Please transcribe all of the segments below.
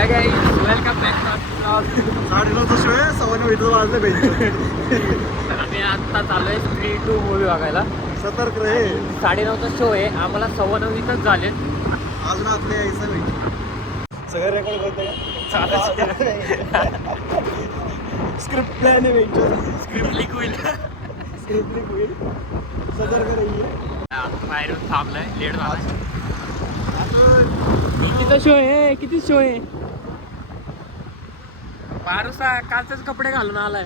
High guys, welcome back to blog. 9:30 show आहे, 9:15 वाजले पाहिजे. आम्ही आता चाललोय स्त्री 2 मूवी बघायला. सतर्क रे. 9:30चा शो आहे, आम्हाला 9:15च झाले. अजून आतले यायचं पाहिजे. सगळं रेकॉर्ड करते का? स्क्रिप्ट प्लॅन आहे पाहिजे. स्क्रिप्ट लीक होईल. स्क्रिप्ट लीक होईल. सतर्क रहिए. बाहेरून थांबलाय, लेट झाला. कितीचा शो आहे? किती शो आहे? पारुसा कालचेच कपडे घालून आलाय.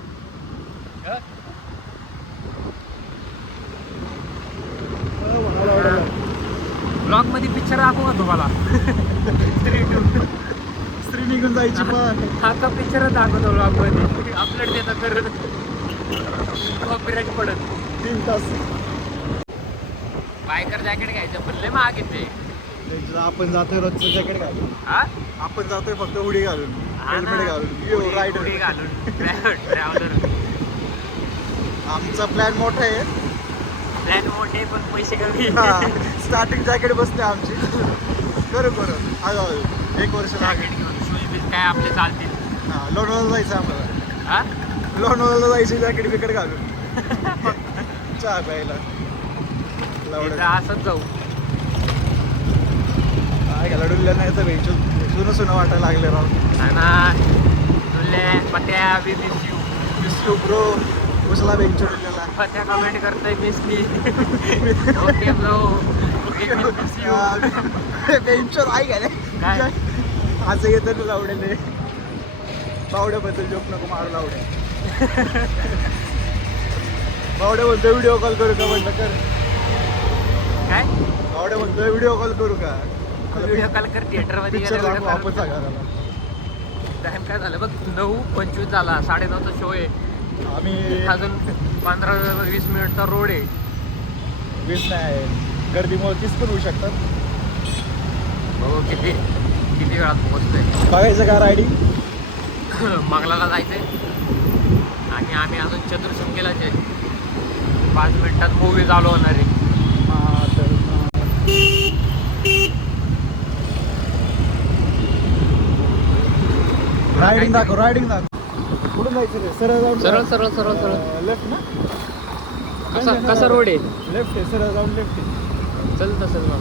ब्लॉग मध्ये पिक्चर दाखवू का तुम्हाला? स्त्री निघून जायची पण. हा का पिक्चरच दाखवतो ब्लॉग मध्ये. अपलोड देतात तर कॉपीराइट पडत. 3 तास. बायकर जॅकेट घ्यायचं पण लय महाग येते. आपण जातोय रोजचं जॅकेट घालून. हा? आपण जातोय फक्त हुडी घालून, हा ना. हेल्मेट घालून, राईडर उडी घालून ट्रॅव्हलर. आमचा प्लॅन मोठा आहे. प्लॅन मोठे पण पैसे कमी. स्टार्टिंग जॅकेट बसते आमची. करू हळूहळू 1 वर्ष लागेल. जॅकेट घेऊन शूज बीज काय आपले चालतील. हा, लोणावळ्याला जायचं आम्हाला. हा? लोणावळ्याला जायचं जॅकेट बिकेट घालून. चहा प्यायला इथं असंच जाऊ. काय घाला डुल्ल्या नाही तर भेटू. सुनं वाटायला लागले राव. हा ना. तुले पत्या बी मिस यू. Miss you bro. उचला बेंचो डुल्ल्याला. पत्या कमेंट करतोय miss me. Okay bro. Okay miss you. बेंचो आई घाले काय? असं येतं तुला आवडेल. बावड्याबद्दल जोक नको मारू लावडे. बावड्या म्हणतोय व्हिडिओ कॉल करू का? म्हणलं कर. काय बावड्या म्हणतोय व्हिडिओ कॉल करू का? व्हिडिओ कॉल कर. थिएटर मध्ये पिक्चर दाखवू आपण सांगा. टाइम काय झालं बघ? 9:25 झाला. 9:30चा शो आहे. आम्ही अजून 15-20 मिनिटचा रोड आहे. 20 नाही, गर्दीमुळे 30 पण होऊ शकतात. बघू किती वेळात पोहोचतोय. बघायचं का रायडिंग? मंगलाला जायचंय आणि आम्ही अजून चतुर्शृंगेलाच आहे. 5 मिनिटात मूवी चालू होणार आहे. रायडिंग दाखव. कुठून जायचं रे? सरळ जाऊन सरळ लेफ्ट ना? कसा रोड आहे? लेफ्ट आहे. सरळ जाऊन लेफ्ट आहे. चल तसंच मग.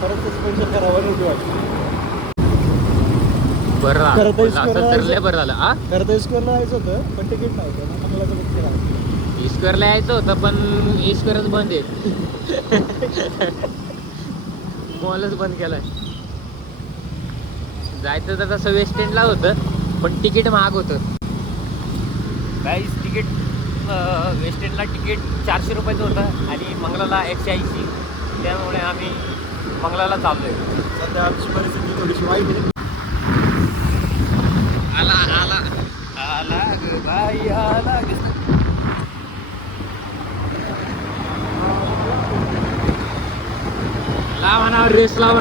खरंच स्पेशल करावं नाही वाटतं. बरं खरं तर असं तर लय बरं झालं. हा, खरं तर इस्कोरला जायचं होतं पण तिकीट नव्हतं ना. मंगलाचं बुक केलं. इस्क्वेअरला यायचं होतं पण इस्क्वेअरच बंद आहे. मॉलच बंद केलाय. जायचं तर तसं वेस्ट एंडला होतं पण तिकीट महाग होतं. गाईस तिकीट वेस्ट एंडला तिकीट 400 रुपयाचं होतं आणि मंगलाला 180. त्यामुळे आम्ही मंगलाला चाललोय. सध्या आमची परिस्थिती थोडीशी वाईट आहे. आला ग बाई आला ग. लाव म्हणा रेस लाव.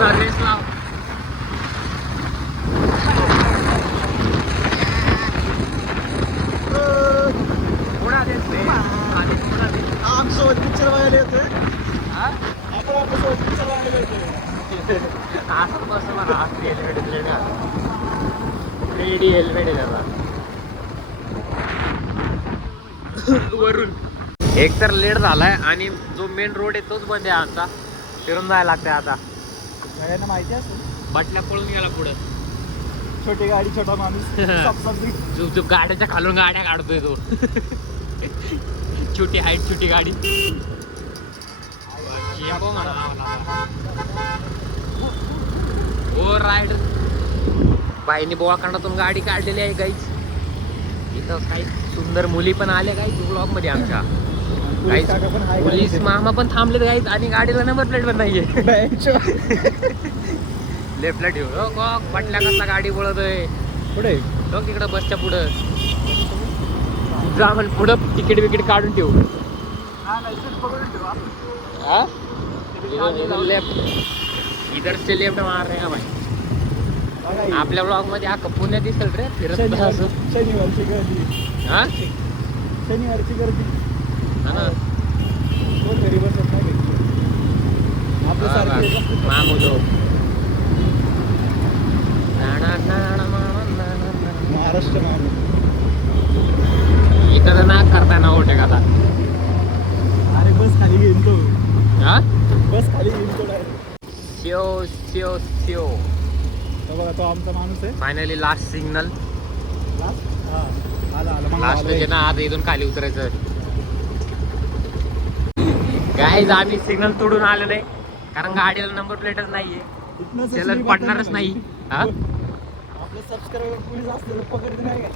आमच्यासोबत पिक्चर बघायला येतोय. आपण आपल्यासोबत पिक्चर बघायला येतोय. असं बस म्हणा. रेडी हेल्मेट आहे त्याला. वरून एक तर लेट झालाय आणि जो मेन रोड आहे तोच बंद आहे आमचा. फिरून जायला लागतंय आता. सगळ्यांना माहिती असेल. बाटल्या पळून गेला पुढे. छोटी गाडी छोटा माणूस. जो गाड्याच्या खालून गाड्या काढतोय तो. छोटी हाईट छोटी गाडी. ओ रायडर बाईने बोळाखंडातून गाडी काढलेली आहे गाईच. इथं काही सुंदर मुली पण आल्या गाईच ब्लॉक मध्ये आमच्या. पोलीस मामा पण थांबलेत गाईच आणि गाडीला नंबर प्लेट पण नाहीये. लेफ्टला ठेव. पटल्या कसला गाडी बोलतोय पुढे तिकडं बसच्या पुढं जा म्हण. पुढं तिकीट बिकीट काढून ठेवू. लेफ्ट इधर से लेफ्ट मार रहे भाई. आपल्या ब्लॉग मध्ये हा पुण्यात दिसेल रे फिरत. शनिवारची गर्दी. हा, शनिवारची गर्दी. हा ना. घरी बसत नाही. मामुलो महाराष्ट्र माणूस. इथं तर ना करताय ना ओटे आता. अरे बस खाली घेईन तो. हा बस खाली घेईन तो डायरेक्ट. शिओ शिओ शिओ. तो बघा तो आमचा माणूस आहे. Finally last signal. लास्ट हा आला आला मग लास्ट म्हणजे ना आता इथून खाली उतरायचं. गाईज आम्ही सिग्नल तोडून आलेलो आहे कारण गाडीला नंबर प्लेटच नाहीये. त्याला पडणारच नाही. हा आपलं सबस्क्रायबर पोलीस असलेलं पकडत नाही का?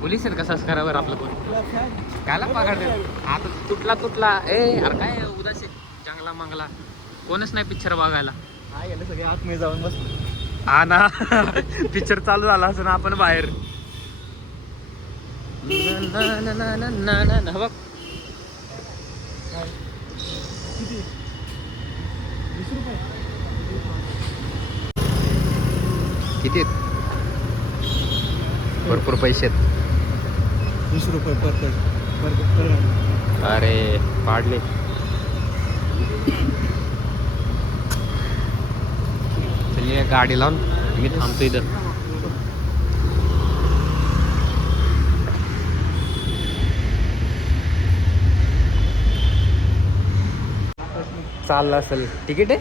पोलीस आहेत का सबस्क्रायबर आपलं कोण कायला पकडते आता. तुटला ए अरे काय उदास चांगला मंगला कोणच नाही पिक्चर बघायला. काय गेलं सगळे आतमध्ये जाऊन बसलो. हा ना पिक्चर चालू झाला असं ना आपण बाहेर. बघ किती 20 रुपये. किती आहेत? भरपूर पैसे आहेत. 20 रुपये पर गाडी. अरे पाडले. चलिए गाडी लावून मी थांबतो इथं. चाललं असेल. तिकीट आहे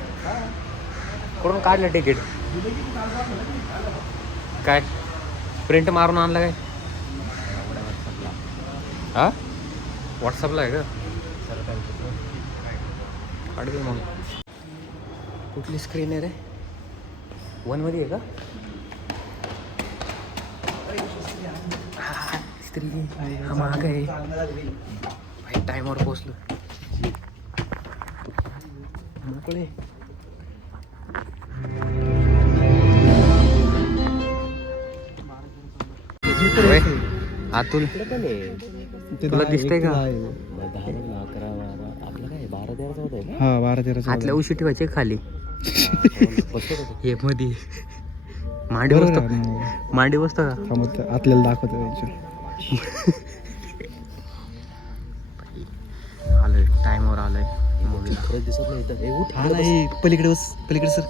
कुठून काढलं तिकीट? काय प्रिंट मारून आणलं काय? हा व्हॉट्सअपला आहे का? काढ दे मग. कुठली स्क्रीन आहे रे? 1 मध्ये आहे का? स्क्रीन हा महाग आहे भाई. टाइमवर पोहोचलो मोकळे. अतुल तुला दिसतंय का? 12-13 आतल्या उशी ठेवायचे खाली. हे मध्ये मांडी बसतो. मांडी बसतो का? आतल्याला दाखवतो. आलोय टाइमवर आलोय. दिसत नाही पलीकडे बस. पलीकडे सर.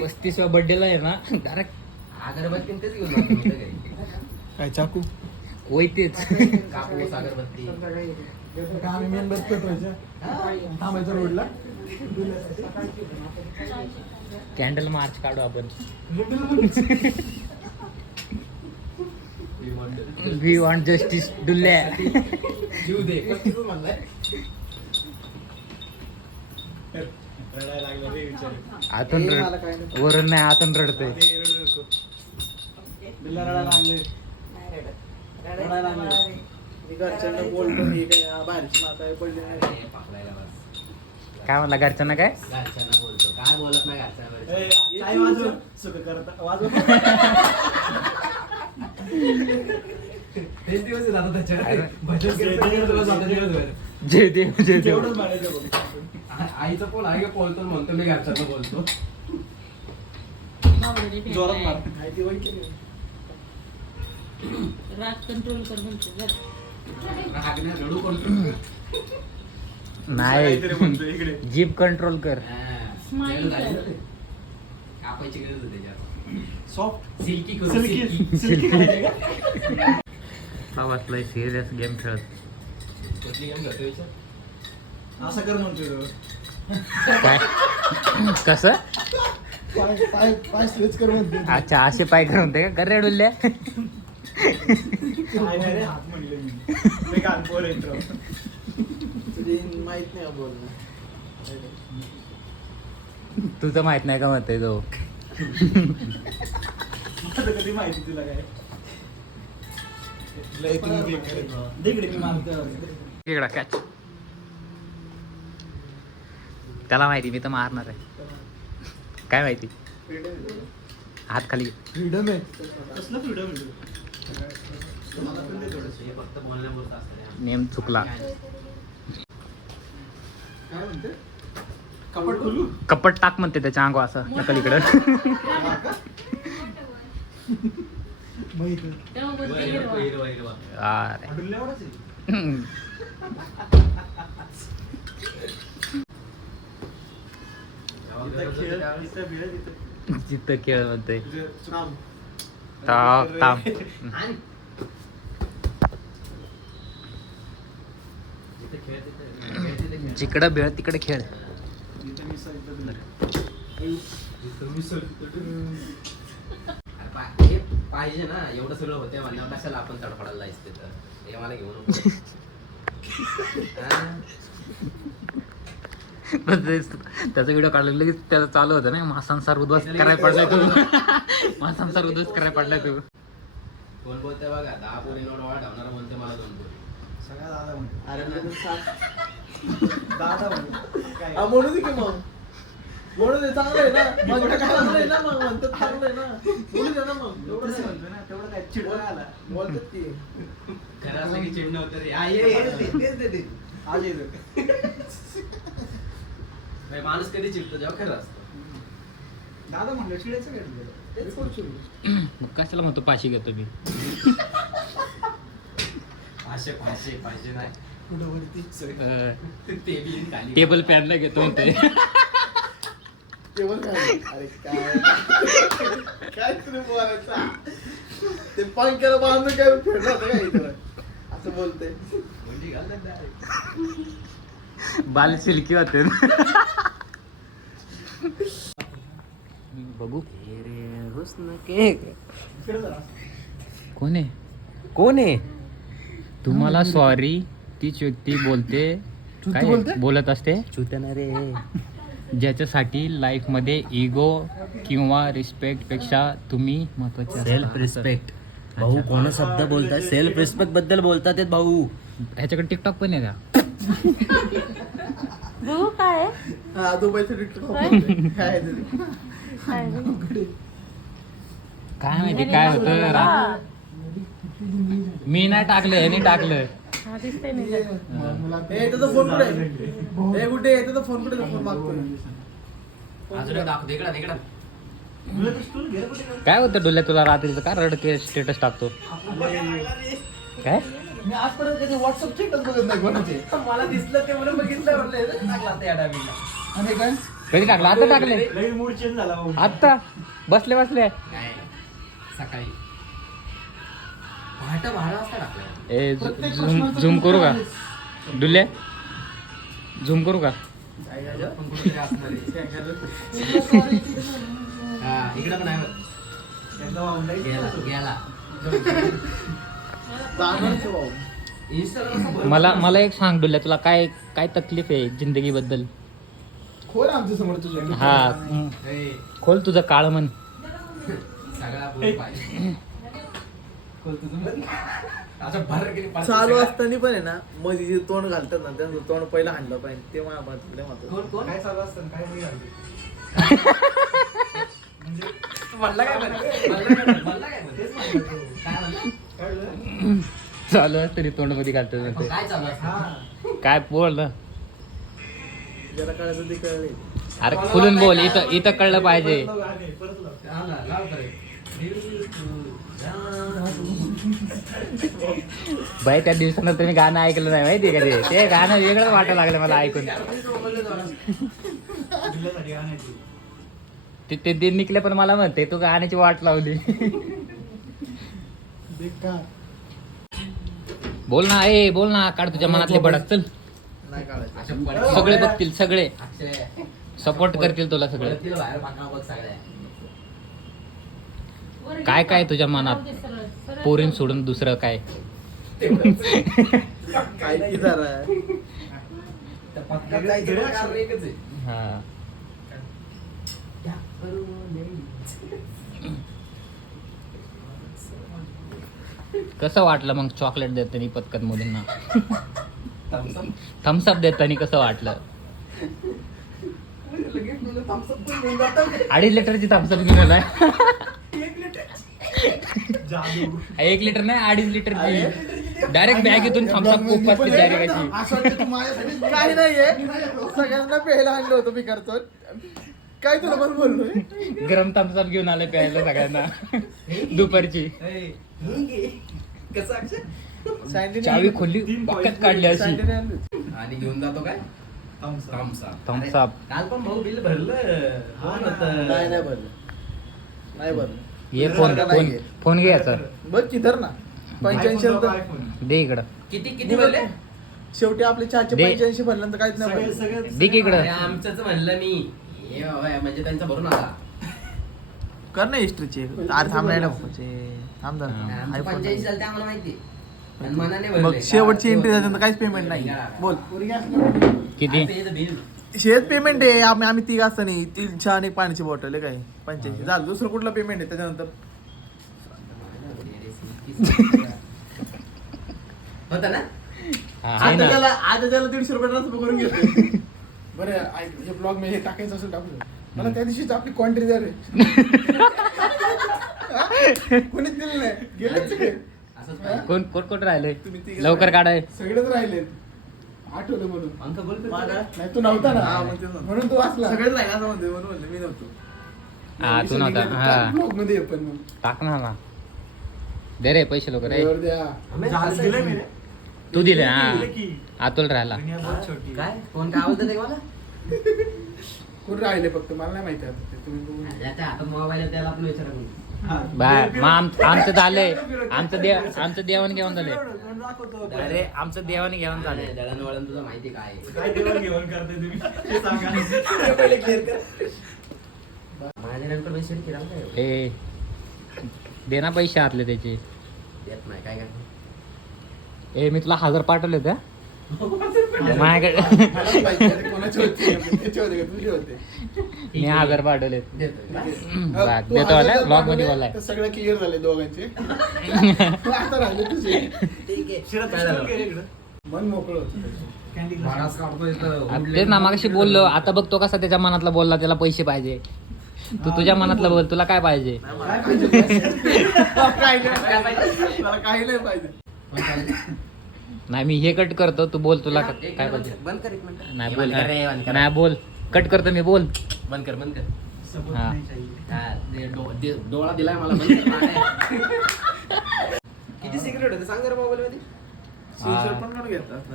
पस्तीसव्या बर्थडेला आहे ना डायरेक्ट अगरबत्ती तेच घेऊन काय चाकू होय तेच कापूस अगरबत्ती. आम्ही मेणबत्ती पेटवायच्या थांबायचं रोडला. कॅन्डल मार्च काढू आपण. We want justice Dullya. जीव दे म्हणलाय. आतून वरून नाही आतून रडतंय. काय म्हणला घरच्यांना? काय काय बोलत नाही तेच दिवस जातो जय देव जय देव. आईचा फोन आहे का? बोलतो म्हणतो मी घरच्यांना बोलतो. जोरात मार. राग कंट्रोल कर म्हणतो. रडू कंट्रोल. नाही जीभ कंट्रोल कर. स्माइल कर. कापायची गरज होती त्याच्यात. सॉफ्ट सिल्की हा वाचलाय सिरियस गेम खेळत. कुठली गेम घेतो विचार. असं कर म्हणतो काय कसं? पाय स्ट्रेच कर म्हणतो. अच्छा असे पाय करून ते का करे डुल्ल्या. हात म्हणले मी कानपूर येतो. तुझी माहित नाही बोलणं. तुझं माहित नाही का म्हणतोय तो. कधी माहिती तुला काय? तिकडे मी मारतो इकडा कॅच. त्याला माहिती मी तर मारणार आहे. काय माहिती, हात खाली. फ्रीडम आहे. कसलं फ्रीडम आहे? नेम चुकला. काय म्हणते? कपट खोलू? कपट टाक म्हणते त्याच्या अंगो असं नकल इकडं. माहित तेव्हा बोलते हिरवा. अरे. आढळल्यावरच आहे. इथं खेळ, इथं वेळ, इथं जिथं खेळ म्हणते. थांब. थांब. जिकडं भेळ तिकडे खेळ. इथं मिसळ, इथं भेळ. हे पाहिजे ना, एवढं सगळं होते म्हणल्यावर कशाला आपण तडफडायला जायचं तिथं. हे मला घेऊन त्याचा व्हिडिओ काढला लगेच त्याचं चालू होतं ना, संसार उद्ध्वस्त करायला पडलाय तू. संसार उद्ध्वस्त करायला पडलाय तू. कोण बोलते बघा, 10 पोरी नोट वाढवणारा म्हणते मला 2 पोरी. सगळ्या दादा म्हणतो. अरे दादा म्हणतो. काय? म्हणू दे की मग. म्हणू दे, चांगलं आहे ना. म्हणतो चांगलं आहे ना मग. म्हणतो चांगलं आहे ना. बोलू दे ना मग. एवढं तसं म्हणतो ना, तेवढं काय चिडवा आला. बोलतात की. खरं असलं की चिडणं होतं रे. आ, ये. आज येतो. बाई, माणूस कधी चिडतो जेव्हा खरं असतं. दादा म्हणलं चिडायचं काय तुला? तेच करू चिडू. मग कशाला म्हणतो पाशी घेतो मी. पाचशे नाही. कुठं वरती? ते बी खाली. टेबल फॅनला घेतो म्हणते. जेवण काय? अरे काय काय तुला बोलायचा? ते पंख्याला बांधून काय फिरलं होतं काय इथं? असं बोलते. म्हणजे घालतात direct. बाल सिल्की होते. बघू इकडे जरा. कोण आहे तुम्हाला सॉरी. तीच व्यक्ती बोलते काय बोलत असते रे, ज्याच्यासाठी लाईफ मध्ये इगो किंवा रिस्पेक्ट पेक्षा तुम्ही महत्वाचे. Self respect. भाऊ कोण शब्द बोलतात सेल्फ रिस्पेक्ट बद्दल बोलतात आहेत भाऊ. ह्याच्याकडे टिकटॉक पण आहे का? बघू काय हा दुबईचं टिकटॉक काय आहे ते? काय माहिती काय होतं. मी नाही टाकलं, ह्याने टाकलं. ए त्याचा फोन कुठे आहे? ए कुठे आहे त्याचा फोन कुठे आहे? फोन मागतोय. अजून एक दाखव, इकडं इकडं. काय होतं डोल्या तुला रात्रीचं का रडके स्टेटस टाकतो काय? मी आजपर्यंत कधी व्हॉट्सअप चेकच बघत नाही कोणाचे. मला दिसलं ते म्हणून बघितलं म्हणलं टाकला आता या डावीला. आणि काय कधी टाकलं? आता टाकले. लई मूड चेंज झाला भाऊ. आता बसले काय सकाळी पहाटे 12 वाजता टाकलं. ए झूम करू का डुल्या? झूम करू का? पण कुठेतरी असणार आहे. हा, इकडं पण आहे बघ. एकदा online गेला जाणार ते भाऊ. Instagram मला एक सांग डुल्या, तुला काय काय तकलीफ आहे जिंदगी बद्दल? खोल आमच्या समोर तुझं. हा खोल तुझं काळ मन. सगळा बोल पाहिजे. आता भर गेली पाच चालू सगळा- असताना पण आहे ना मध्ये जे तोंड घालतात ना त्यांचं तोंड पहिलं हाणलं पाहिजे. ते मला कोण काय चालू असतं काय नाही घालत. म्हणला काय म्हणला काय चालू असतं तरी तोंड मध्ये घालतो म्हणते. काय चालू असतं? काय बोल ना. ज्याला कळायचं ते कळले. अरे खुलून बोल, इथं कळलं पाहिजे. लाव परत. बाई त्या दिवसानंतर मी गाणं ऐकलं नाही माहिती का ते गाणं वेगळंच वाटायला लागलं मला ऐकून. ते दिन निघले पण मला म्हणते तू गाण्याची वाट लावली. बोल ना बोल ना, काढ तुझ्या मनातले भडक. चल नाही काढायचं. सगळे बघतील, सगळे अक्षय सपोर्ट करतील तुला सगळे. परत बाहेर पाठवा बघ सगळ्या. काय काय तुझ्या मनात पोरीन सोडून दुसरं काय? काय की जरा त्या पत्त्यात जायचं बघ, कारण एकच आहे. हा कसं वाटलं मग चॉकलेट देतानी पत्कत मुलींना? थम्सअप देतानी कसं वाटलं? 2.5 लिटरची थम्सअप घेऊन आलाय. 1 लिटर नाही 2.5 लिटरची डायरेक्ट बॅगेतून थम्सअप खूप असते डायरेक्ट अशी. असं वाटतं तू माझ्यासाठी काही नाहीये, सगळ्यांना प्यायला आणलं होतं मी करतो. काय तुला पण बोललोय? गरम थम्सअप घेऊन आले प्यायला सगळ्यांना दुपारची. चावी खोलली बकेट काढली अशी. आणि घेऊन जातो काय थम्सअप. काल पण भाऊ बिल भरलं. नाही भरलं, नाही भरलं. ये फोन घे याचा. बघ की धर ना. 85 दे इकडं. किती भरले शेवटी आपले 485 भरल्यानंतर काहीच नाही भरलं. दे की इकडं. आमचंच म्हणलं मी हे बाबा, म्हणजे त्यांचा भरून आला. कर ना हिस्ट्रीची. अरे थांब नाही थांब आमचं 85 झालं ते आम्हाला माहिती. आणि मनाने मग भरले. शेवटची एंट्री झाल्यानंतर काहीच पेमेंट नाही. बोल किती? आता याचं बिल शेत पेमेंट आहे. आम्ही तिघ असताना 3 चहा आणि एक पाण्याची बॉटल आहे काय 85 झालं. दुसरं कुठलं पेमेंट आहे त्याच्यानंतर? होता ना. आहे ना. आता त्याला 150 रुपये ट्रान्सफर करून घेतो. बरं ऐक, हे ब्लॉग मी हे टाकायचं असेल टाकू. मला त्या दिवशीच आपली क्वांटिटी द्या रे. कोणीच दिलं नाही. गेलेच सगळे. असंच पाहिजे. कोण राहिलंय? तुम्ही तिघं लवकर काढाय. सगळेच राहिले. आठवलं म्हणून. अंक बोल नाही तू नव्हता ना, म्हणून तू वाचला. सगळेच राहिले असं म्हणते, म्हणून म्हणलं मी नव्हतो. हा तू नव्हता. हा ब्लॉग मध्ये पण मग टाक ना. दे रे पैसे लवकर रे. वर द्या. तू दिले. हा अतुल राहिला. काय कोण काय आवडतं ते मला. कोण राहिले फक्त मला नाही माहिती आता ते. तुम्ही बघून. त्याच्या हातात मोबाईल त्याला आपण विचारा. बाय मग आमचं झालंय. आमचं देवाण घेऊन झालंय. अरे आमचं देवाण घेऊन झालंय. दळणवळण तुझं माहिती काय. माझ्या नंतर पैसे केला काय ए दे ना पैसे आतले त्याचे. येत नाही काय काय. ए मी तुला 1000 पाठवले त्या माझ्याकडे. मलाच माहिती आहे कोणाचे होते. त्याचे होते का तुझे होते? मी 1000 पाठवले. देतो. देतो आलाय ब्लॉग मध्ये बोलाय. तर सगळं क्लिअर झाले दोघांचे. आता राहिले तुझे. ठीक आहे. मन मोकळं होतं. महाराज काढतो इथं. तेच ना मागाशी बोललो. आता बघतो कसा त्याच्या मनातला बोलला. त्याला पैसे पाहिजे. तू तुझ्या मनातलं बोल. तुला काय पाहिजे? मला काही नाही पाहिजे. नाही मी हे कट करतो. तू बोल. तुला काय पाहिजे? बंद कर एक मिनिट. नाही हे बोल. बंद कर रे, बंद कर. नाही बोल. कट करतो मी. बोल. बंद कर बंद कर. हा हा, डोळा दिलाय मला. बंद कर. किती सिक्रेट होते सांग जरा मोबाईल मध्ये. स्क्रीनशॉट पण काढून घेतात.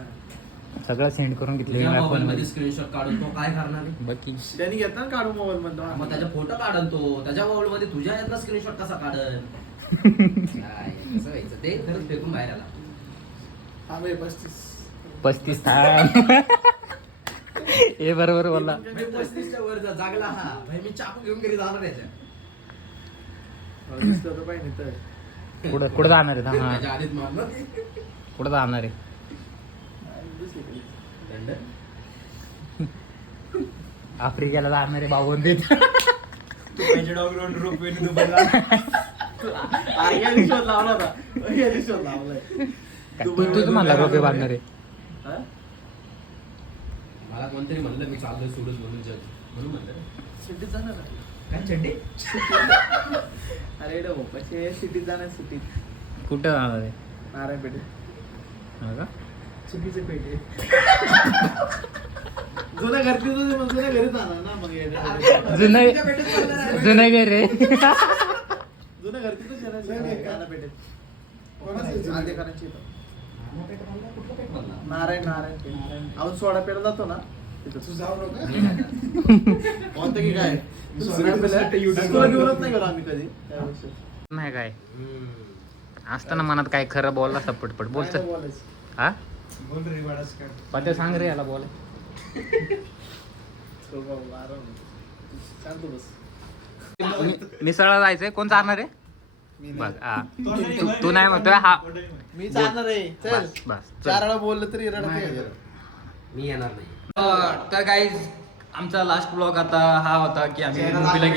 सगळं सेंड करून घेतले. तुझ्या मोबाईल मध्ये स्क्रीनशॉट काढून तो काय करणार आहे. बाकी त्यांनी घेतला ना काढून मोबाईल मध्ये. मग त्याचा फोटो काढन तो. त्याच्या मोबाईल मध्ये तुझ्या यातला स्क्रीनशॉट कसा काढन. काय, कसं व्हायचं ते खरंच फेकून बाहेर आला. हा भाई 35 हे बरोबर बोलला. 35च्या वर जागला हा भाई. मी चाकू घेऊन घरी जाणार याच्या. दिसतं तर पाहिजे तर. कुठं जाणार आहे? हा त्याच्या आधीच मारणार. कुठं जाणार आहे? लंडन. आफ्रिकेला जाणार आहे. बावन देत. या दिवसात लावला होता. या दिवसात लावलाय. तूच म्हणला रोपे बांधणार आहे. हा? मला कोणतरी म्हणलं मी चाललोय सोडून म्हणून जज म्हणून म्हणलं सिटीत जाणार आहे. काय चड्डी. अरे कसे सिटीत जाणार. सिटीत कुठं जाणार आहे? नारायण पेठे. हो का? चुकीचे पेठे. जुन्या घरती जुन्या घरी जाणार ना मग. जुनं घर रे. जुन्या घरती नारायण पेठेत. आधेकरांची इथं. नारायण पेठ. आपण सोडा पेठ जातो ना तिथं. तू जाऊ कोणतं की काय तुला घेऊनच नाही करू आम्ही कधी. नाही काय असताना मनात काय खरं बोलला सपटपट बोलत. हा पत्या सांग रे याला बोल. मिसळला जायचंय. कोण चालणार आहे? बस हा तू नाही म्हणतोय. हा मी जाणार आहे. चल बस 4 वेळा बोललं तरी रडत. मी येणार नाही. तर गाईज आमचा लास्ट ब्लॉग आता हा होता की आम्ही मूवीला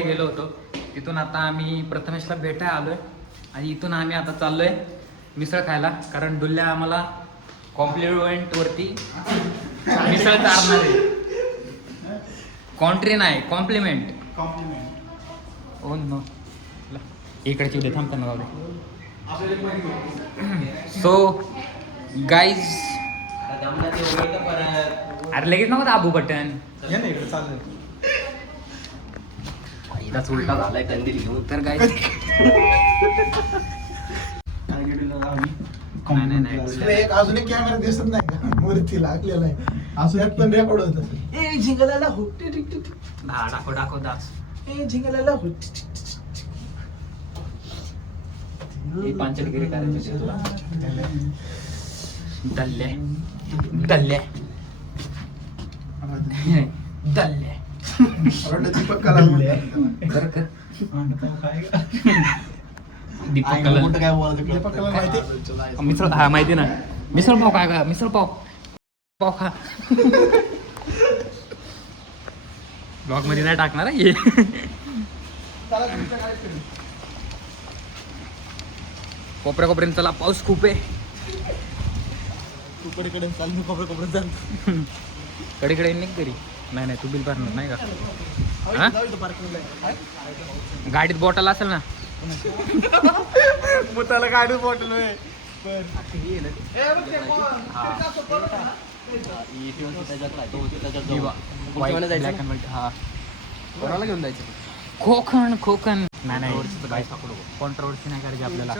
गेलो होतो. तिथून आता आम्ही प्रथमेशला भेटायला आलोय आणि इथून आम्ही आता चाललोय मिसळ खायला, कारण डुल्ल्या आम्हाला कॉम्प्लिमेंट वरती मिसळ चालणार आहे. कॉन्ट्री नाही, कॉम्प्लिमेंट. ओ नो, इकडे उद्या थांबताना गावले. सो गाईज, अरे लगेच नको दाबू बटन. इथंच उलटा झालाय कंदील घेऊन. तर गाईज इकडे एक अजून एक कॅमेरा दिसत नाही का वरती लागलेला आहे, असं यात पण रेकॉर्ड होत असेल. ए झिंगलाला हो, टिक टिक टिक. दाखव दास. ए झिंगलाला हो, टिक टिक टिक. ही पांचटगिरी करायची तुला. दल्ले दल्ले दल्ले. दीपक कलाल बरं कर. दीपक काय कलाल. बोलायचं दीपक कलाल माहिती. मिसळ, हा माहिती ना. मिसळ पाव काय का, मिसळ पाव पाव खा. ब्लॉग मध्ये नाही टाकणार आहे. कोपऱ्या कोपऱ्याने चला, पाऊस खूप आहे. तू कडे चाल, मी कोपरे चाल. कडे निघ घरी. नाही तू बिल भरणार नाही का? हा? गाडीत बॉटल असेल ना. मुताला गाडी बॉटल ब्लॅक अँड व्हाईट. हा, कोणाला घेऊन जायचं? कोकण नाही कॉन्ट्रोवर्सी नाही करायची आपल्याला.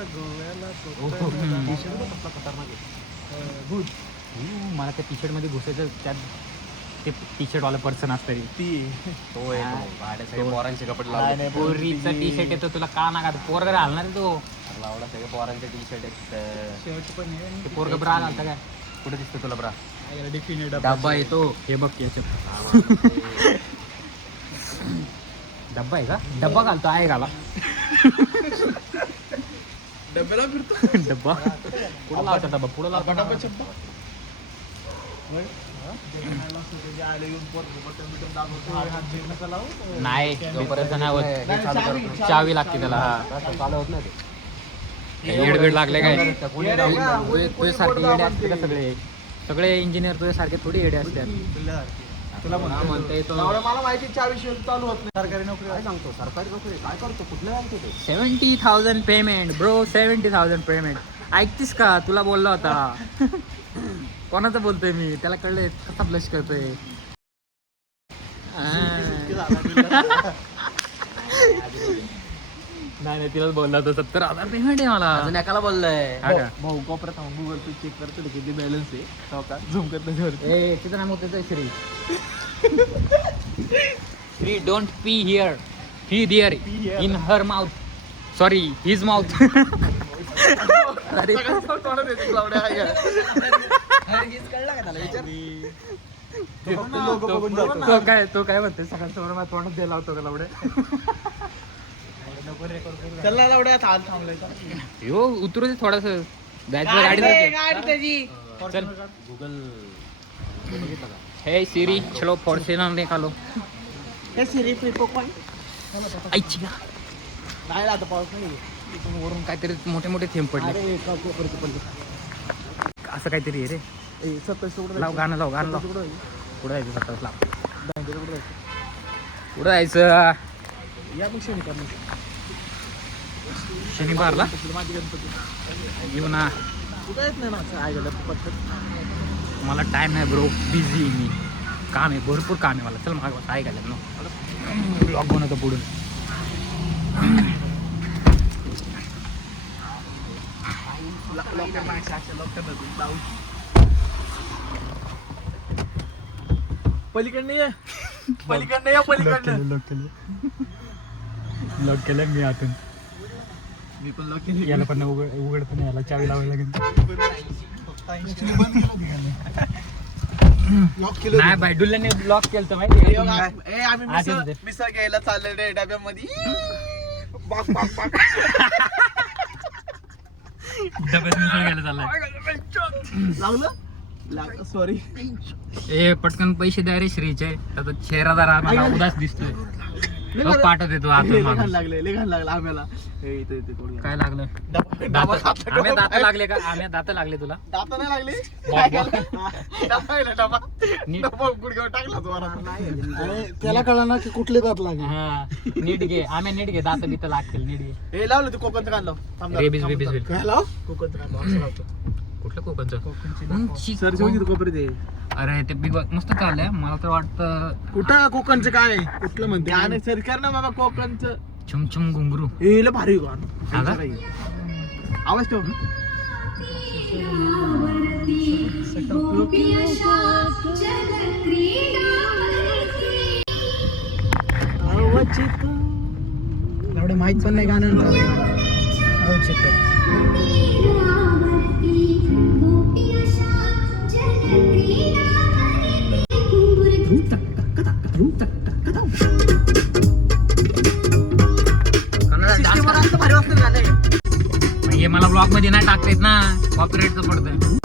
मला त्या टी शर्ट मध्ये घुसायचं, त्यात ते टी शर्ट वाला पर्सन असतं पोरांचे कपडे लावले. पोरीचा टी शर्ट येतो तुला का ना का पोरग घालणार आहे तो. लावला सगळे पोरांचे टी शर्ट आहेत. ते पोरग ब्रा घालतं काय? कुठे दिसतो तुला ब्रा? डब्बा येतो हे बघ याच्यात. डब्बा आहे का? डब्बा घालतो आहे घाला. डब्याला फिरतो. डब्बा पुढं लावता डब्बा, पुढं लावता. नाही तोपर्यंत नाही होत. चावी लागते त्याला. चालू होत नाही ते. येडबेड लागले काय? तुझ्यासारखे येडे असते का सगळे? सगळे इंजिनियर तुझ्यासारखे थोडी येडे असतात. तुला म्हणता येतो. मला माहिती चावीशिवाय चालू होत नाही. सरकारी नोकरी काय सांगतो? सरकारी नोकरी काय करतो? कुठलं सांगतो ते? 70,000 पेमेंट ब्रो, 70,000 पेमेंट. ऐकतीस का? तुला बोलला होता. कोणाचं बोलतोय मी? त्याला कळलंय कसा ब्लश करतोय. नाही तिलाच बोलला होता. 70,000 पेमेंट आहे मला. अजून एकाला बोललंय. हा का? भाऊ कोपऱ्यात थांब, गुगल पे चेक करतो किती बॅलन्स आहे. हो का? झूम करतो. ए तिथं नाम होतं Shri. Shri don't pee here, he there in her mouth. Sorry his mouth. अरे तो काय म्हणते सकाळ समोर मला तोंडात द्यायला होतो का लावडे. चल एवढ्या थांबलाय. हो उतरू दे थोडस. जायचं गाडी. चल गुगल हे सिरी चलो फॉर्च्यूनर निकालो. हे सिरी प्रिपो पण ऐची का? नाही आता पाऊस नाही. इथून वरून काहीतरी मोठे मोठे थेंब पडले. असं काहीतरी आहे रे. लाव गाणं लाव पुढे जायचं 27 लाव. पुढे जायचं. या मग शनिवार शनिवारला येऊ ना. कुठं येत नाही ना काय झालं पद्धत. मला टाइम आहे ब्रो, बिझी आहे मी. काम आहे, भरपूर काम आहे मला. चल माग काय घालत ना ब्लॉग बनवतो पुढून. पलीकडनं ये, पलीकडनं या, पलीकडनं. लॉक केलं मी आतून. मी पण लॉक केली. याला पण उघडतं नाही, याला चावी लावायला लागेल. नाही बाय डुल्ल्याने ब्लॉक केलं माहिती आम्ही मिसळ घ्यायला चालले रे डब्यामध्ये. बाक बाक बाक. डब्यात मिसळ घ्यायला चाललाय. लागलं सॉरी. ए पटकन पैसे द्या रे श्रीचे. त्याचा चेहरा जरा मला उदास दिसतोय. पाठवत येतो आतून लेखान माणूस. लागले लेखान लागला आम्हाला इथे तोडूया. काय लागलं डबा आम्ही दात लागले का आम्ही दात लागले तुला दाता नाही लागले बाबा. डबा आहे ना, डबा नीट डबा गुडघ्यावर टाकला जोरात. आणि त्याला कळलं ना की कुठले दात लागले. हा नीट घे आम्ही नीट घे दात बित लागतील नीट घे. हे लावलं तू कोकणचं कांदा रेबीज बेबीज होईल. काय लाव कोकणचं कांदा असं लावतो. कुठलं कोकणचं सर जेवढी कोपरी ते अरे ते बिग बॉस मस्त चाललंय मला तर वाटतं कुठं कोकणचं काय कुठलं म्हणते आणि सरकार ना बाबा कोकणचं छुम छुम घुंगरू हे लय भारी गाणं. हा का? आवाज ठेव एवढं माहित पण नाही गाणं हे मला ब्लॉग मध्ये नाही टाकता येत ना कॉपीराईटचं पडतं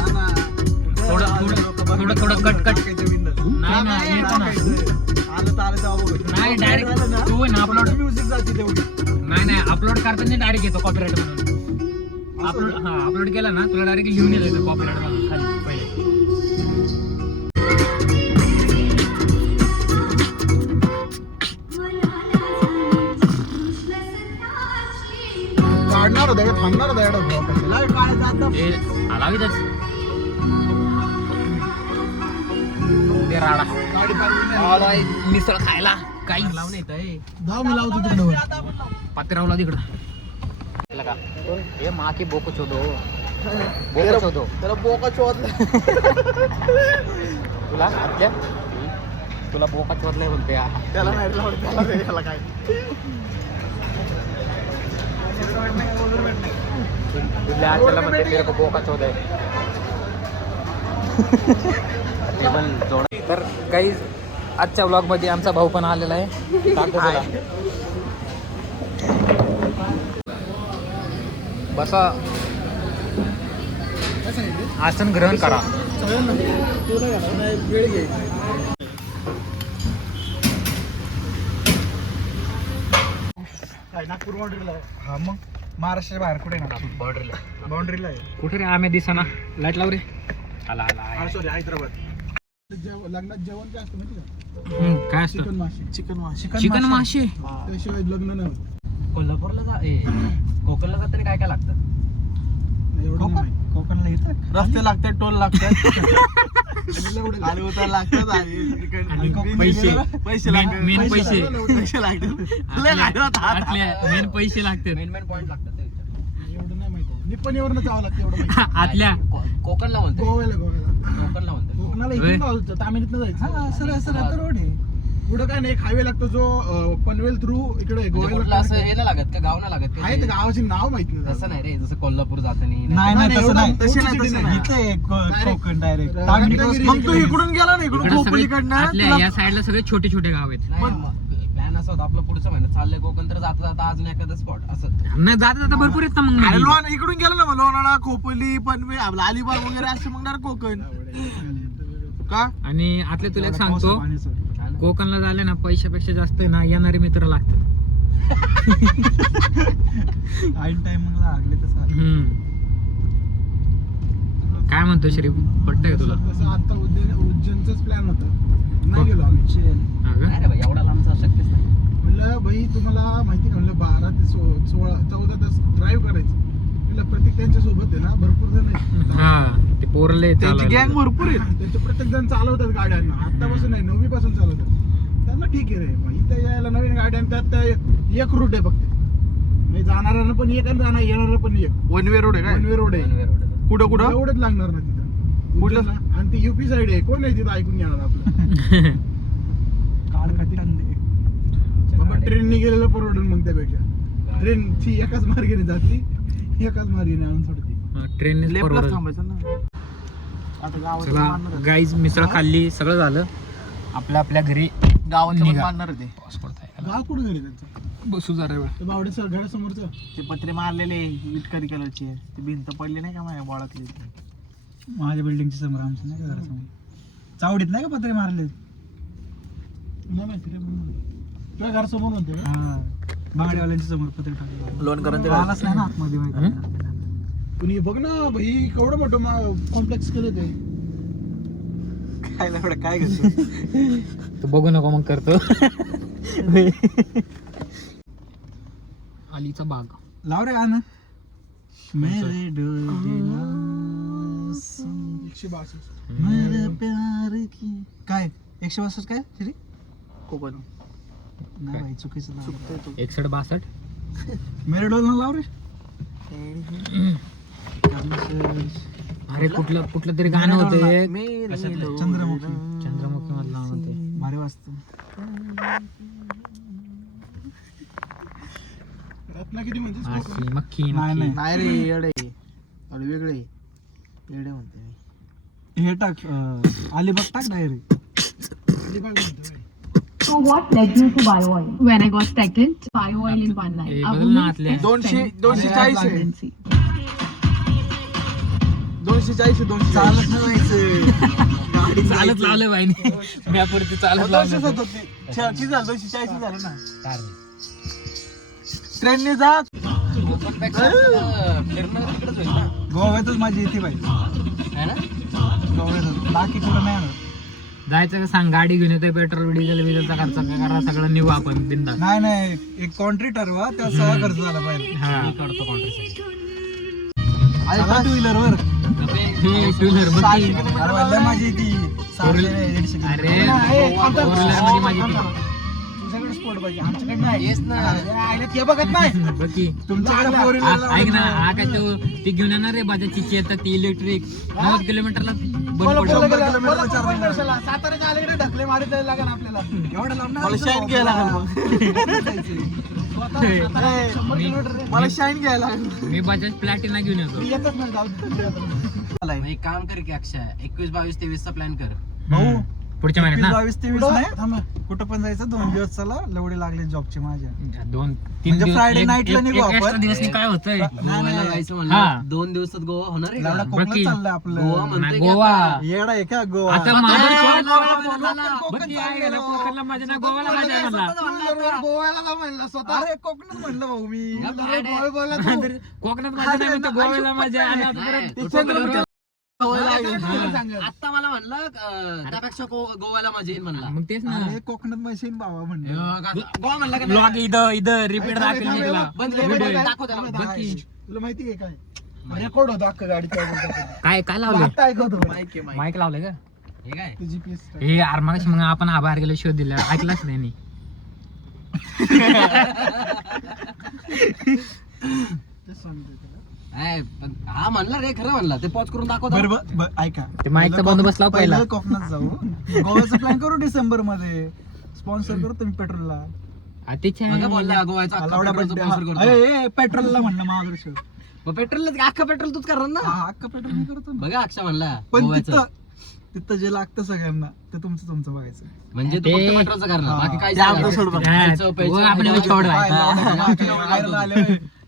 थोडं थोडं थोडं कट कट नाही ना येतं ना नाही डायरेक्ट तू ना अपलोड म्युझिक जाते तेवढी नाही अपलोड करताना डायरेक्ट येतो कॉपीराईट म्हणून अपलोड केला ना तुला डायरेक्ट लिहून येतो कॉपीराईट म्हणून खाली पहिले काढणार होता का थांबणार होता हे हलावीतच उद्या राडा मिसळ खायला काही लावून येत आहे धाव मी लावतो तिकडे पात्रावला तिकडं का हे मा की बोको शोधो बोको शोधो त्याला बोका शोधला तुला आत्या तुला बोका शोधलाय बोलते त्याला नाही लावलं त्याला काय तुझ्या आत्याला म्हणते तेरे को बोका शोध आहे तर काही आजच्या व्लॉग मध्ये आमचा भाऊ पण आलेला आहे दाखव तुला. बसा आसन ग्रहण करा वेळ घे नागपूर बाउंड्रीला हा मग महाराष्ट्राच्या बाहेर कुठे बॉर्डरला बाउंड्रीला आहे कुठे रे आम्ही दिसाना लाईट लाव रे आला सॉरी हैदराबाद लग्नात जेवण काय असतं माहिती का काय असतं चिकन मासे चिकन मासे चिकन मासे त्याशिवाय लग्न नाही होत कोल्हापूरला कोकणला जाताना काय काय लागतं एवढं नाही कोकणला येतं रस्ते लागतात टोल लागतात आणि उतार लागतात आणि पैसे पैसे मेन पैसे पैसे लागतात मेन पैसे लागतात मेन पॉईंट लागतात ते विचार. एवढं नाही माहिती निप्पणीवरनं जावं लागतं एवढं माहिती. आतल्या कोकणला म्हणतो गोव्याला कोकणला म्हणतो कोकणाला इथून जायचं तामिळीतनं जायचं सरळ रोड आहे पुढं काय नाही एक हायवे लागतो जो पनवेल थ्रू इकडे म्हणजे कुठलं गोव्याला असं हे नाही लागत का गाव नाही लागत का आहे ते गावाचे नाव माहिती नाही तसं नाही रे जसं कोल्हापूर जाताना नाही नाही तसं नाही तसे नाही इथे कोकण डायरेक्ट मग तू इकडून गेला ना इकडून खोपोलीकडनं आतल्या या साईडला सगळे छोटे छोटे गाव आहेत प्लॅन असं होता आपलं पुढचं महिन्यात चाललंय कोकण तर जाता जाता अजून एखादं स्पॉट असं नाही जाता जाता भरपूर येत ना मग अरे नदी. लोण इकडून गेलं ना मग लोणाळा खोपोली पनवेल आपलं अलिबाग वगैरे असं मग कोकण का आणि आतल्या तुला एक सांगतो कोकणला झाले ना पैशापेक्षा जास्त आहे ना येणारे मित्र लागतात ऐन टाइमिंगला लागले काय म्हणतो श्री पटतंय का तुला तसं आता उज्जैनचाच प्लॅन होता नाही गेलो आम्ही हा का? नाही रे भाई एवढा लांबचा शक्यच नाही म्हणलं भाई तुम्हाला माहिती का म्हणलं 12 ते 14 तास ड्राईव्ह करायचं म्हणलं प्रत्येक त्यांच्या सोबत आहे ना भरपूर जण आहेत हा ते पोरले त्यांची गँग भरपूर आहेत त्यांचे प्रत्येक जण चालवतात गाड्यांना आतापासून नाही 9वी पासून चालवतात त्यांना ठीक आहे रे मग इथे यायला नवीन गाड्या त्यात एक रूट आहे फक्त म्हणजे जाणाऱ्यांना पण एक आणि जाणार येणाऱ्या पण एक वन वे रोड आहे वन वे रोड आहे कुठं कुठं एवढंच लागणार ना तिथं कुठं आणि ती युपी साईड आहे कोण आहे तिथं ऐकून घेणार आपलं बाबा ट्रेनने गेलेलं परवडून मग त्यापेक्षा ट्रेन ती एकाच मार्गाने जाते एकाच मार्गाने आणून सोडते ट्रेनने थांबायचं ना आता चला गावात गाईज मिसळ खाल्ली सगळं झालं आपल्या आपल्या घरी गावात निघा. मारणार ते पाऊस पडताय गाव कुठं घरी त्यांचं बसू जरा वेळ ते बावड्याचं घरासमोरचं ते पत्रे मारलेले विटकरी कलरचे ते भिंत पडली नाही का माझ्या बाळातली माझ्या बिल्डिंगच्या समोर आमच्या नाही का घरासमोर चावडीत नाही का पत्रे मारले नाही माहिती रे म्हणून. तुझ्या घरासमोर होते का? हा बांगडेवाल्यांच्या समोर पत्रिका टाकली. लोन करा आलाच नाही ना आतमध्ये माहिती. कुणी बघ ना भाई केवढं मोठं कॉम्प्लेक्स केलं ते. काय घेतो तू बघू नको मग करतो. अलीचा बाग. लाव रे गाणं. मेरे डोले 162. मेरे प्यार की काय 162 काय श्री कोकण. नाही भाई चुकीचं नाव. 61-62. मेरे डोल ना लाव रे. अरे कुठलं तरी गाणं होतं एक. चंद्रमुखी चंद्रमुखी मधलं गाणं होतं. भारी वाजतो. रत्नागिरी म्हणजे अशी मक्खी नाही मक्खी. नाही रे येडे अरे वेगळे येडे म्हणते मी. हे टाक अलिबाग टाक diary. So what led you to bio-oil? When I got pregnant, bio-oil in one night. A, A बदल ना woman's आतले. best 240 friend आहे. pregnancy. 240 चालत नाही जायचं. चालत लावलं बाईने. म्यापुरती चालत लावलं. 240 झालं ना. ट्रेनने जा. फिरणं तिकडेच होईल ना. गोव्यातच माझी येते बाई. है ना? गोव्यातच बाकी कुठं नाही आणत. जायचं का सांग, गाडी घेऊन येतोय, पेट्रोल डिझेलचा खर्च करा, सगळं निघू आपण बिंदा. नाही एक कॉन्ट्री ठरवा त्या सगळा खर्च झाला पाहिजे. हा करतो कॉन्ट्री. टू व्हीलर वर हे टू व्हीलर बघी. अरे माझी ती 150 अरे फोर व्हीलर मध्ये माझी तुझ्याकडे स्पोर्ट पाहिजे आमच्याकडे नाही. येस ना. आईला ते बघत नाही. बघी. तुमच्याकडे 4 व्हीलर ऐक ना, हा काय तो ती घेऊन येणार रे बाजाची येतात ती इलेक्ट्रिक 90 किलोमीटरला बंद कोल्हापूरला पडतो. गेला, कोल्हापूर पण कशाला? साताऱ्याच्या अलीकडे ढकले मारी द्यायला लागेल आपल्याला. एवढं लांब मला शाईन घ्यायला लागेल. मला शाईन घ्यायला लागेल. मी बजाज प्लॅटिना घेऊन येतो. मी येतच नाही जाऊ दे. एक काम कर की अक्षय 21, 22, 23 चा प्लॅन कर. भाऊ पुढच्या महिन्यात 22, 23 कुठं? नाही थांबा. कुठं पण जायचं 2 दिवस चला लवडे लागले जॉबचे माझ्या. ना 2-3 म्हणजे दिवस. Friday एक- night ला एक- निघू एक आपण. extra दिवसनी काय होतंय? गोव्याला जायचं हा. म्हणलं 2 दिवसात गोवा होणार आहे लावडा का? कोकणात बाकी- चाललंय गोवा आपलं. म्हणतोय की गोवा. आता? येडा आहे का गोवा? आता माझं कोकण बघ की चाललंय आहे ना, हो. कोकणला माझ्या ना गोवाला माझ्या आहे म्हणला. गोव्याला जाऊ म्हणलं स्वतः. अरे कोकणात म्हणलं भाऊ मी. अरे गोवा बोलला तू. कोकणात माझ्या नाही म्हणतो, गोव्याला माझ्या आणि आता परत नाही, कोकणात- आता मला म्हणलं त्यापेक्षा गोव्याला मजा येईल म्हणला. मग तेच ना. अरे कोकणात मशीन भावा म्हणलं. गोवा म्हणला का ब्लॉग इथं रिपीट दाखवेल मी तुला. बंद Video. दाखव त्याला. बघ की. तुला माहिती आहे काय रेकॉर्ड होतो अख्खा गाडीचा. काय लावलं? आता ऐकवतो माईक लावलंय का? हे काय जीपीएस. हे आरमागाशी मग आपण आभार गेलो शोध दिला, ऐकलाच नाही. पण हा म्हणला रे खरं म्हणला ते पॉज करून दाखव बरं ऐका ते माईकचा बंदोबस्त लाव पहिला. पहिलं कोकणात जाऊ. गोव्याचा प्लॅन करू डिसेंबर मध्ये. स्पॉन्सर करू तुम्ही पेट्रोलला. बघा बोलला गोव्याचा अख्खा पेट्रोलचा sponsor करतो. पेट्रोलला म्हणलं महादर्श. मग पेट्रोल अख्खा पेट्रोल तूच करणार ना. अख्खा पेट्रोल मी करतो ना. बघा अक्षा म्हणला पण गोव्याचं. तिथं जे लागतं सगळ्यांना ते तुमचं बघायचं. म्हणजे तू ते- फक्त पेट्रोलचं करणार बाकी काय ते आपलं सोड बघ. आपण छोड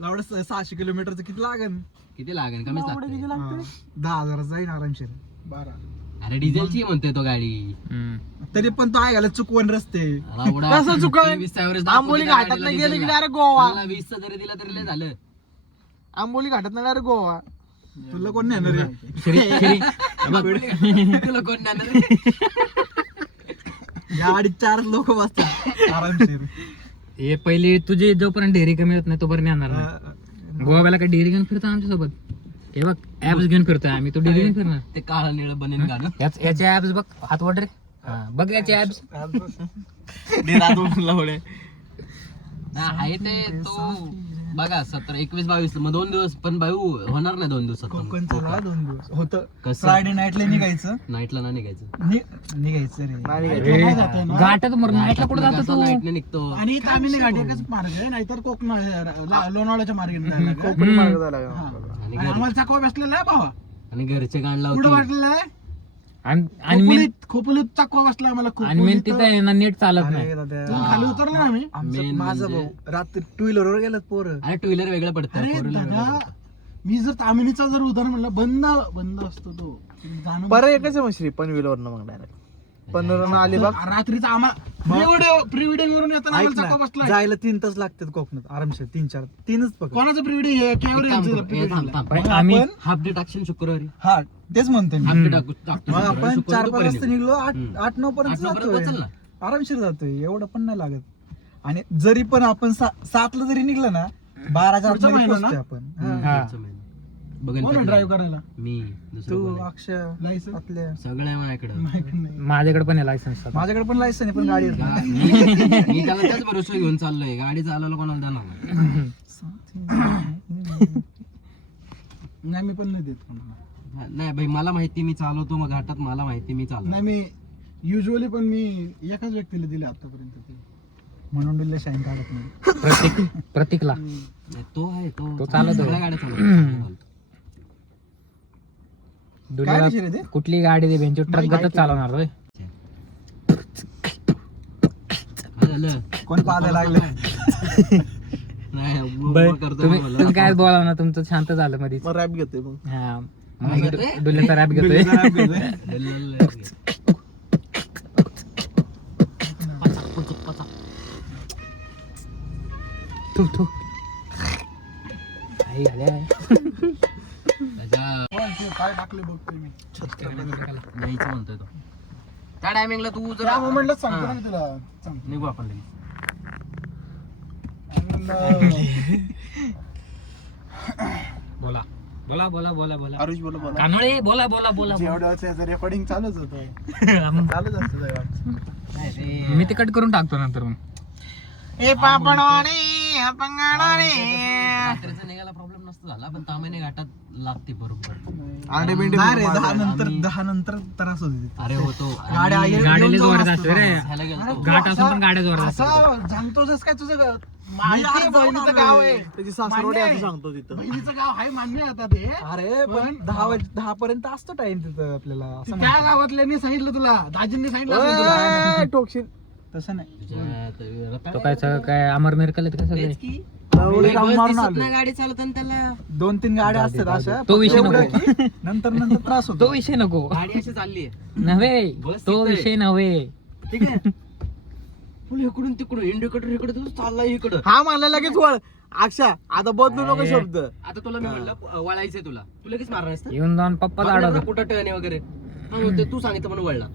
लावड 600 किलोमीटरचं किती लागेल? किती लागेल कमीच लागते 10,000 जाईल आरामशीर. 12. अरे डिझेलची म्हणतोय तो गाडी. तरी पण तो आहे चुकवण रस्ते. कसं चुकवेल? आंबोली घाटात नाही गेले की डायरेक्ट गोवा. 20 जरी दिला तरी लय झालं. आंबोली घाटात नाही डायरेक्ट गोवा. तुला कोण नेणार रे? तुला कोण नाही गाडीत 4 लोक बसतात आरामशीर. हे पहिले तुझे जोपर्यंत डेअरी कमी होत नाही तोपर्यंत येणार नाही. गोव्याला काय डेअरी घेऊन फिरतो आमच्या सोबत? हे बघ ऍप्स घेऊन फिरतोय आम्ही, तो डेअरी घेऊन फिरणार. ते काळं निळं बनेन गाणं. याचे ऍप्स बघ, हात वाट रे. बघ याचे ऍप्स. आहे ते तो बघा 17, 21, 22 मग 2 दिवस पण भाऊ होणार नाही 2 दिवसात. कोकण चला 2 दिवस होतं. कसं? फ्रायडे नाईटला निघायचं. नाईटला नाही निघायचं. निघायचं रे. नाही जाते ना. घाटात मरण नाईटला कुठं जातो तू? नाईटने निघतो. आणि तामिनी घाट एकच मार्ग आहे, नाहीतर कोकण लोणावळ्याच्या मार्गाने जायला लागेल. हा. आणि आणि आम्हाला चकवा बसलेला आहे भावा. आणि घरचे गाण कुठं लावतो. वाटलेलं आहे? आणि मी खोपोलीत चकवा बसला आम्हाला आणि मेन तिथं आहे ना नेट चालत नाही. तिथून खाली उतरलो ना आम्ही. Main माझं म्हणजे- भाऊ रात्री 2 व्हीलर वर गेलं पोरं. अरे 2 व्हीलर वेगळं पडतं अरे 4 व्हीलर वेगळं दादा, पडतं. मी जर तामिनीचा जर उदाहरण म्हणलं बंद असतो तो जाणं बरं एकच आहे मग श्री पण व्हीलर मग डायरेक्ट पंधरा अलिबाग रात्रीचा आम्हाला प्री वेडिंग वरून येताना ऐक आम्हाला चक्का ना, बसलाय. जायला 3 तास लागतात कोकणात आरामशीर 3-4 पकड. कोणाचं प्री वेडिंग आहे केवढं यांचं pre-wedding ला? पण आम्ही आपण हाफ डे टाकशील शुक्रवारी. हा तेच म्हणतोय मी. हाफ डे टाकतो मग आपण शुक्रवारी, 4-5 दुपारी वाजता निघू. निघलो 8-9 पर्यंत 8-9 पर्यंत पोहोचल ना. जातोय आरामशीर जातोय एवढं पण नाही लागत. आणि जरी पण आपण 7ला जरी निघलं ना 12च्या पुढचा आतमध्ये महिना पोहोचतोय ना? आपण. हा. पुढचा महिना. बघेल कोण कधी ड्राईव्ह जाऊ. करायला? मी दुसरं तू कोण आहे? अक्षय लायसन आपल्या सगळं आहे माझ्याकडे. माझ्याकडे पण आहे लायसन्स. माझ्याकडे पण लायसन आहे पण गाडी येत नाही. मी त्याला त्याच भरोसा घेऊन चाललोय. गाडी चालवलं कोणाला देणार नाही. नाही मी पण नाही देत कोणाला. नाही भाई मला माहिती मी चालवतो मग घाटात मला माहिती मी चालवतो. नाही मी युजली पण मी एकाच व्यक्तीला दिले आतापर्यंत ते. म्हणून बिल्ले शाईन काढत नाही. प्रतीकला नाही, तो आहे तो चालवतो. सगळ्या गाड्या चालवतो. काय दुनियाला विषय रे ते? कुठली गाडी दे बेंचो ट्रक गतच चालवणार होय. काय झालं? कोण पाहायला लागलं नाही बर, करतो तुम्ही म्हणलं. तुम्ही काय बोला ना तुमचं शांत झालं मध्ये. मग रॅप घेतोय मग हा काय घेतोय? डुल्याचा रॅप घेतोय. थू थू आई आल्या. त्याच्या काय टाकले बघतोय मी. द्यायचं म्हणतोय तो. त्या टायमिंगला तू जर त्या मोमेंटलाच सांगतो ना मी तुला. सांगतो. निघू आपण लगेच. बोला बोला बोला बोला बोला आरुष बोला बोला. कानोळे बोला बोला बोला. जेवढ्याचं रेकॉर्डिंग चालूच होतं. चालूच असतं तेव्हा. नाही रे. मी ते कट करून टाकतो नंतर मग. रात्रीचा निघायला प्रॉब्लेम नसतो झाला पण तांबेने घाटात लागते बरोबर. नाही रे 10 नंतर त्रास होते. अरे होतो. गाड्या आणि गाडीला जोरात असतो रे. ह्याला गेलतो. घाट असून पण गाड्या जोरात असतात. असं सांगतोच काय तुझं माहिती आहे, बहिणीचं गाव आहे. त्याची मान्य आहे. सांगतो तिथं. बहिणीचं गाव आहे मान्य आता ते. अरे पण 10 पर्यंत असतो टाइम तिथं आपल्याला असं त्या गावातल्यांनी सांगितलं तुला, दाजींनी सांगितलं असेल तुला. टोकशील तसं नाही. तुझ्या तो काय सगळं काय अमर मिरकल आहेत का सगळे. तेच की. एवढे राऊंड बस मारून दिसत आलोय. नाही गाडी चालवताना त्याला. 2-3 गाड्या असतात अशा तो विषय एवढं नको. की नंतर त्रास तो होतो. विषय नको. गाडी अशी चालली नव्हे बस तो तिथं आहे. विषय नव्हे. ठीक आहे. पण इकडून तिकडून इंडिकेटर इकडे तू चाललाय इकडं. हा मला लगेच वळ अक्षा आता बदलू नको शब्द. आता तुला मी म्हणलं वळायचंय तुला तू लगेच मारणार येऊन जाऊन पप्पाच आठवतो. कुठं टर्न आहे वगैरे हा, मग ते तू सांगितलं म्हणून वळला.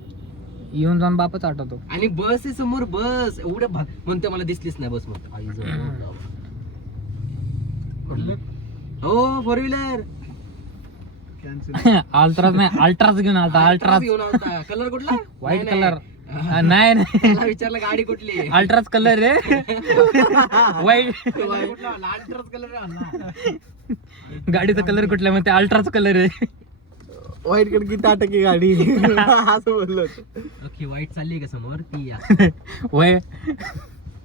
येऊन जाऊन बापच आठवतो. आणि बस आहे समोर बस एवढ्या म्हणते मला दिसलीच नाही बस मग आई जवळ. हो फोर व्हीलर अल्ट्राच नाही अल्ट्राच घेऊन आलता. अल्ट्राच घेऊन आलता. कलर कुठला व्हाईट नाही, कलर. नाही. नाही नाही त्याला विचारलं गाडी कुठली आहे? अल्ट्राच कलर रे. वाईट कलर कुठला? लालटरच कलर आहे. गाडीचा कलर कुठला म्हणते अल्ट्राच कलर आहे. वाईट कडकी टाटा की गाडी असं बोललो होतो. ओके वाईट चालली आहे का समोर ती या. वय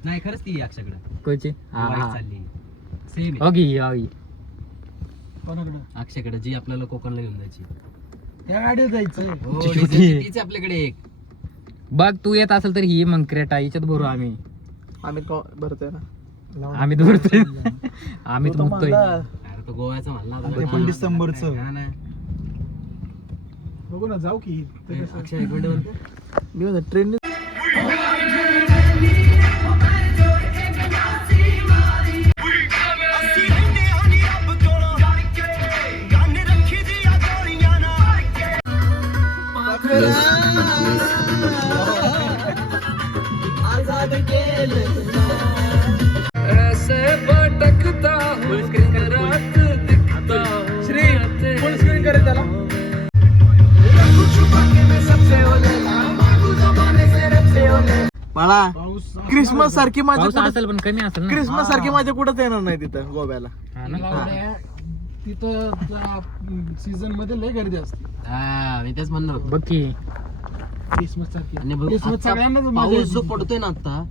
नाही खरंच ती अक्षाकडे कोची वाईट चालली सेम ओगी ओगी. कोणाकडं? अक्षाकडे जी आपल्याला कोकणला घेऊन जायची. त्या गाडीवर जायचंय. हो ती- डिझेलची तीच आहे आपल्याकडे एक. बघ तू येत असेल तर ही मग क्रेटा हिच्यात भरू आम्ही. आम्ही भरतोय ना. आम्ही धरतोय. आम्ही तो मुततोय. म्हणला, अरे तो गोव्याचा म्हणला होता. ते पण डिसेंबरचं. हा ना. बघू ना जाऊ की. ते कसं- अक्षय एक मिनिट म्हणतो. मी म्हणतो ट्रेन फुल स्क्रीन करे त्याला. मला पाऊस क्रिसमस सारखी माझ्या पाऊस कुठं- असेल पण कमी असेल ना. क्रिसमस सारखी माझ्या कुठंच येणार नाही तिथं गोव्याला. हा ना? लावण्या, तिथं सीझन मध्ये लय गर्दी असते. हा मी तेच म्हणणार होतो. बघ की क्रिसमस सारखी. आणि बघ, क्रिसमस आता सगळ्यांनाच मजा पाऊस जो येते. पडतोय ना आता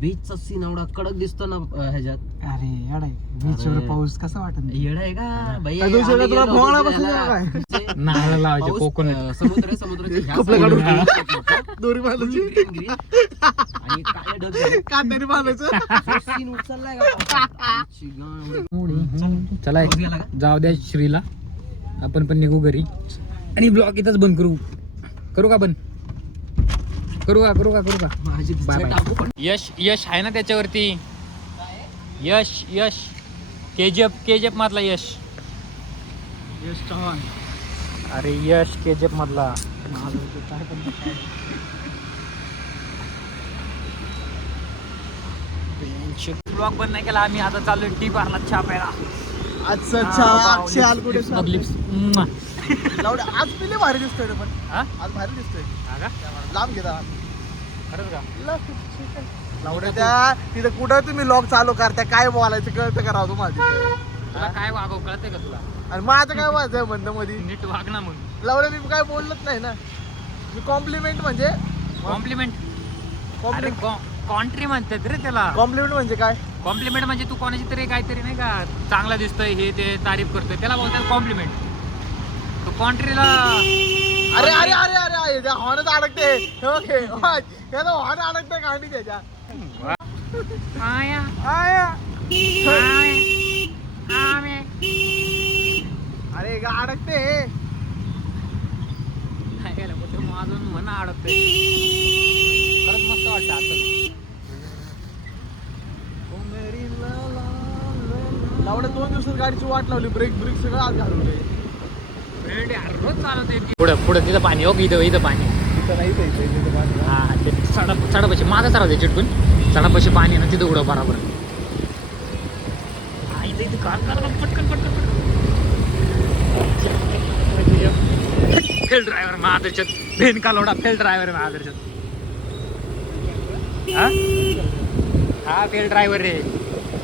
बीचचा सीन एवढा कडक दिसतो ना ह्याच्यात. अरे याड आहे बीचवर अरे. पाऊस कसा वाटत नाही. येडा आहे का बाई? त्या दिवशी आम्ही तुला गेलो भोवळा होतो बसला त्याला. काय? नारळ लावायचे पाऊस, कोकोनट. समुद्र आहे, समुद्राच्या ह्या कपडे काढून side ला दोरी बांधायची. green आणि काळे ढग झाले. कांद्याने बांधायचं. जो scene उचललाय का? आमची गाव. चला पाऊस गेला का? जाऊ द्या श्रीला. आपण पण निघू घरी आणि ब्लॉग इथंच बंद करू. करू का बंद? करू का माझी बाय बाय. टाकू पण. यश आहे ना त्याच्यावरती. यश केजीएफ मधला यश चव्हाण. अरे यश केजीएफ मधला. ब्लॉग पण नाही केला आम्ही. आता चाललोय टी पार्ला चहा प्यायला. अक्षय आलकुडे लावडे आज पिले भारी दिसतोय रे पण. हा? आज भारी दिसतोय. हा का? लांब घेता खरंच का? लावडे त्या तिथे कुठं तुम्ही लॉग चालू करता काय बोलायचं कळतं का राव तुम्हाला तुला काय वागव कळतंय का तुला? आणि माझं काय वाजय म्हणणं मध्ये नीट वाग ना मग. लावडे मी काय बोललोच नाही ना. मी कॉम्प्लिमेंट म्हणजे कॉम्प्लिमेंट. अरे कॉन्ट्री म्हणतात रे त्याला. कॉम्प्लिमेंट म्हणजे काय? कॉम्प्लिमेंट म्हणजे तू कोणाची तरी काहीतरी नाही का चांगला दिसतोय हे ते तारीफ करतोय त्याला बोलतात कॉम्प्लिमेंट. तो कॉन्ट्रीला अरे अरे अरे अरे अरे त्या हॉर्नच अडकते. ओके त्याला हॉर्न अडकते गाडी त्याच्या. आया आया. आमे अरे गा अडकते. माझून म्हणा अडकते. खरंच मस्त वाटतं आता. लावडे 2 दिवसात गाडीची वाट लावली. ब्रेक सगळं आज घालवले. रोज चालवते पुढे तिथं पाणी. हो इथं पाणी. तिथं नाही जायचं. हा ते चढापाशी माझा चालवते चिटकून. चढापाशी पाणी आहे ना तिथं उडव बरोबर. हा इथं पटकन फेल ड्रायव्हर महादर्शक. भेन कालोडा फेल ड्रायव्हर महादर्शक. हा फेल ड्रायव्हर रे.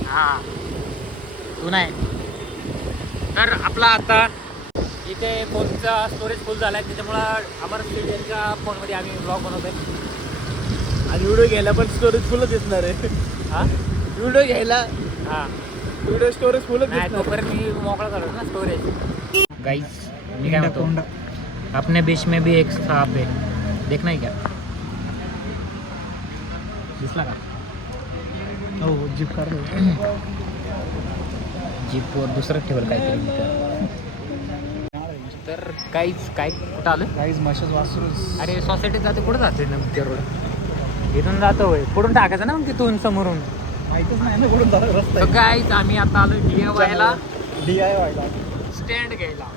हा तू नाही. तर आपला आता इथे फोनचा स्टोरेज फुल झाला आहे त्याच्यामुळं अमर स्पीड यांच्या फोनमध्ये आम्ही ब्लॉग बनवतोय. आणि व्हिडिओ घ्यायला पण स्टोरेज फुलच दिसणार आहे. हा व्हिडिओ घ्यायला हा व्हिडिओ स्टोरेज फुलच नाही दिसणार. तोपर्यंत मी मोकळा करतो ना स्टोरेज. गाइस मी काय म्हणतो अपने बीच में भी एक सांप है. देखना है क्या? दिसला का? हो जीप कार. जीपवर दुसरं ठेवलं काहीतरी. तर काहीच काय कुठं आलं? गाईज मशाज वासरू. अरे सोसायटीत जाते कुठं जाते नमते रोड. इथून जातो होय पुढून टाकायचं ना मग तिथून समोरून. माहितच नाही ना कुठून जातो रस्ता. तर गाईच आम्ही आता आलो DIYला DIY ला स्टँड घ्यायला.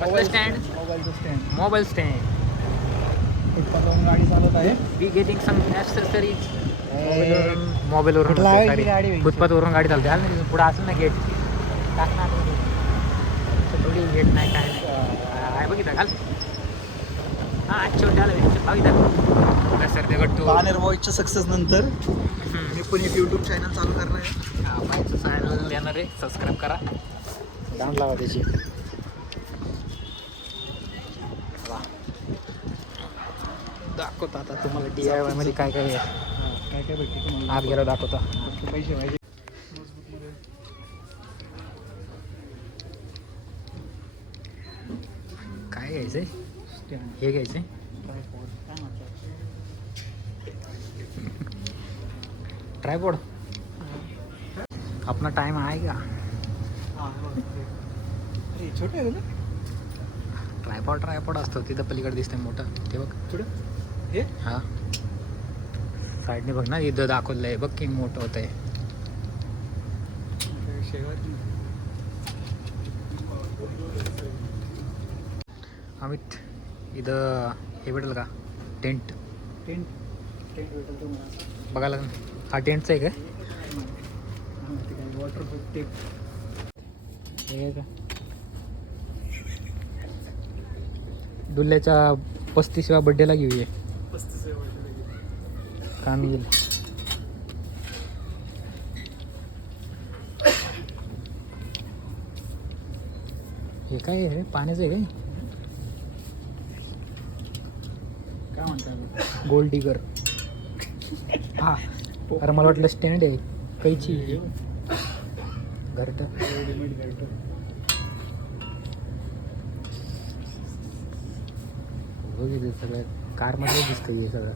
कसलं स्टँड? मोबाईलचं स्टँड. Mobile stand. फुटपाथवरून गाडी चालत आहे. We getting some accessories. मोबाईलवरून कुठला आहे की गाडी होईल? फुटपाथवरून गाडी चालते. हाल ना पुढं असेल ना गेट टाकणार थोडी गेट नाही काय नाही बघितलं घाल. हा छोट्या बघितलं सर ते गट्टू. बानेर बॉयच्या सक्सेस नंतर मी पण एक YouTube चॅनल चालू करणार आहे. चॅनल येणार आहे. सबस्क्राईब करा. डाऊन लावा त्याची. दाखवतो आता तुम्हाला DIY मध्ये काय काय आहे. काय काय भेटते तुम्हाला? आत गेला दाखवतो. पैसे पाहिजे. काय घ्यायचंय? हे घ्यायचंय. ट्रायपॉड. अपना टाइम आएगा. अरे छोटे आहे ना. ट्रायपॉड असतो तिथं पलीकडे दिसतंय मोठं ते बघ. थोडं हे हा साईडने बघ ना इथं दाखवलंय बघ की मोठं होत आहे. अमित इथं हे भेटेल का टेंट? टेंट भेटेल तुम्हाला. बघायला हा टेंटचं आहे का? Waterproof tape. हे का दुल्ल्याच्या 35व्या बड्डेला घेऊया. 35 काम येईल. हे काय आहे पाण्याचं आहे काय म्हणतात? Gold digger. हा अरे मला वाटलं स्टँड आहे कैची घरट. बघितलं सगळं कारमध्ये दिसतं हे सगळं.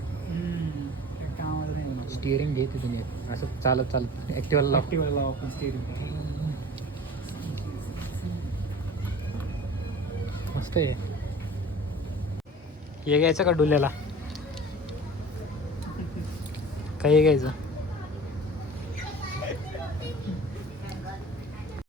स्टिअरिंग घे तिथून असं चालत ॲक्टिव्हाला लाव. आपण स्टेरिंग मस्त आहे. हे घ्यायचं का डुल्याला? काही घ्यायचं